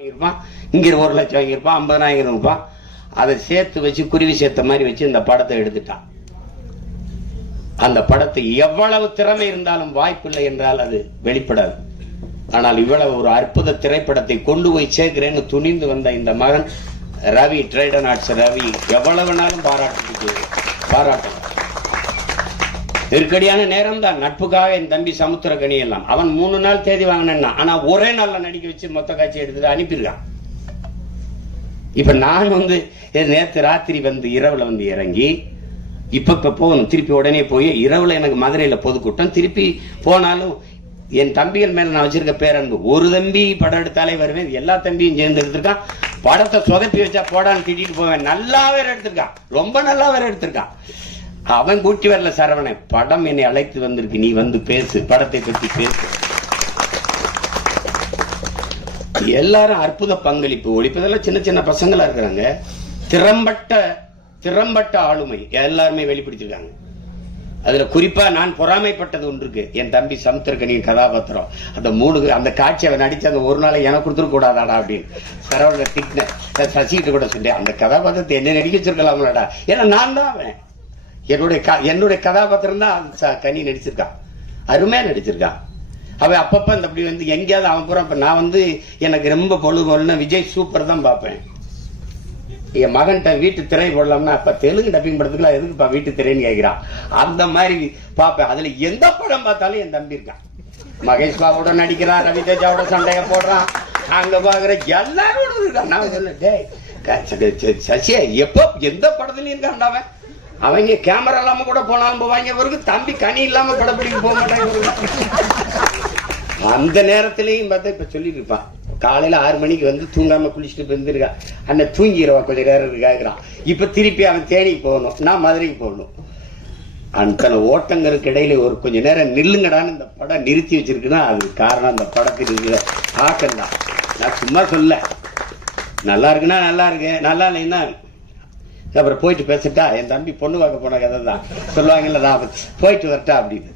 இங்க 1 லட்சம் வாங்கியிருப்பான், 50,000 ரூபாய் அதை சேர்த்து வச்சு குருவி சேர்த்த மாதிரி வச்சு இந்த படத்தை எடுத்துட்டான். அந்த படத்தை எவ்வளவு திறமை இருந்தாலும் வாய்ப்பில்லை என்றால் அது வெளிப்படாது. ஆனால் இவ்வளவு ஒரு அற்புத திரைப்படத்தை கொண்டு போய் சேர்க்கிறேன்னு துணிந்து வந்த இந்த மகன் ரவி, ட்ரைடன் ஆர்ட்ஸ் ரவி, எவ்வளவு நாளும் பாராட்டலாம். நெருக்கடியான நேரம் தான். நட்புக்காக என் தம்பி சமுத்திரக்கனி எல்லாம் அவன் 3 நாள் தேதி வாங்கினா, ஆனா ஒரே நாள்ல நடிக்க வச்சு மொத்த காட்சி எடுத்து அனுப்பியிருக்கான். இப்ப நான் நேற்று ராத்திரி இரவுல இறங்கி இப்ப போகணும், திருப்பி உடனே போய் இரவுல எனக்கு மதுரையில பொதுக்கூட்டம், திருப்பி போனாலும் என் தம்பிகள் மேல நான் வச்சிருக்க பேரன்பு. ஒரு தம்பி படம் எடுத்தாலே வருவேன், எல்லா தம்பியும் சேர்ந்து எடுத்திருக்கான். படத்தை சொதப்பி வச்சா போடான்னு திட்டிட்டு போவேன். நல்லா வேற எடுத்திருக்கான், ரொம்ப நல்லா வேற எடுத்திருக்கான். அவன் கூட்டி வரல சரவணை, படம் என்னை அழைத்து வந்திருக்கு, நீ பேசு, படத்தை பற்றி பேசு. எல்லாரும் அற்புத பங்களிப்பு. ஒழிப்பதெல்லாம் சின்ன சின்ன பசங்களா இருக்கிறாங்க. திறம்பட்ட ஆளுமை எல்லாருமே வெளிப்படுத்திருக்காங்க. அதுல குறிப்பா நான் பொறாமைப்பட்டது ஒன்று இருக்கு. என் தம்பி சமுத்திரக்கனியின் கதாபாத்திரம், அந்த காட்சி அவன் நடிச்ச அந்த ஒரு நாளை எனக்கு கொடுத்துட கூடாதாடா அப்படின்னு சரவண திட்டின. சசிகிட்ட கூட சொன்னேன், அந்த கதாபாத்திரத்தை என்ன நடிக்க வச்சிருக்கலாம்லடா. ஏன்னா நான் தான் அவன், என்னுடைய கதாபாத்திரம் தான் கனி நடிச்சிருக்கான், அருமையா நடிச்சிருக்கான். அவன் அப்பப்ப அப்படி எங்கேயாவது அவன் பூரா. நான் எனக்கு ரொம்ப பொழுதுன்னு விஜய் சூப்பர் தான் பார்ப்பேன். என் மகன்கிட்ட வீட்டு திரை போடலாம்னா, அப்ப தெலுங்கு டப்பிங் படத்துக்குலாம் எதுக்குப்பா வீட்டு திரைன்னு கேட்கிறான். அந்த மாதிரி பார்ப்பேன். அதுல எந்த படம் பார்த்தாலும் என் தம்பி இருக்கான். மகேஷ் பாபோட நடிக்கிறான், ரவி தேஜாவோட சண்டைய போடுறான், அங்க பாக்குற எல்லாரோட இருக்கான். நான் சொல்ல சசியா எப்ப எந்த படத்துலயும் இருக்கான். அவங்க கேமரா இல்லாம கூட போனாலும் போவாங்க. பிறகு தம்பி கனி இல்லாம படப்பிடிக்க போக மாட்டாங்க. அந்த நேரத்திலையும் பார்த்தா இப்ப சொல்லிட்டு இருப்பான், காலையில 6 மணிக்கு தூங்காம குளிச்சுட்டு இருந்திருக்கான். அண்ணன் தூங்கிடுவா கொஞ்ச நேரம் இருக்காங்கிறான். இப்ப திருப்பி அவன் தேனிக்கு போகணும், நான் மதுரைக்கு போகணும். அத்தனை ஓட்டங்களுக்கு இடையில ஒரு கொஞ்ச நேரம் நில்லுங்கடான்னு இந்த படம் நிறுத்தி வச்சிருக்குன்னா அது காரணம் அந்த படத்தில் இருக்கிற ஆக்கம் தான். நான் சும்மா சொல்ல, நல்லா இருக்குன்னா நல்லா இருக்கு, நல்லா இல்லைன்னா அப்புறம் போயிட்டு பேசிட்டா. என் தம்பி பொண்ணு பார்க்க போன கதை தான் சொல்லுவாங்கல்ல, நான் போயிட்டு வரட்டா அப்படின்னு.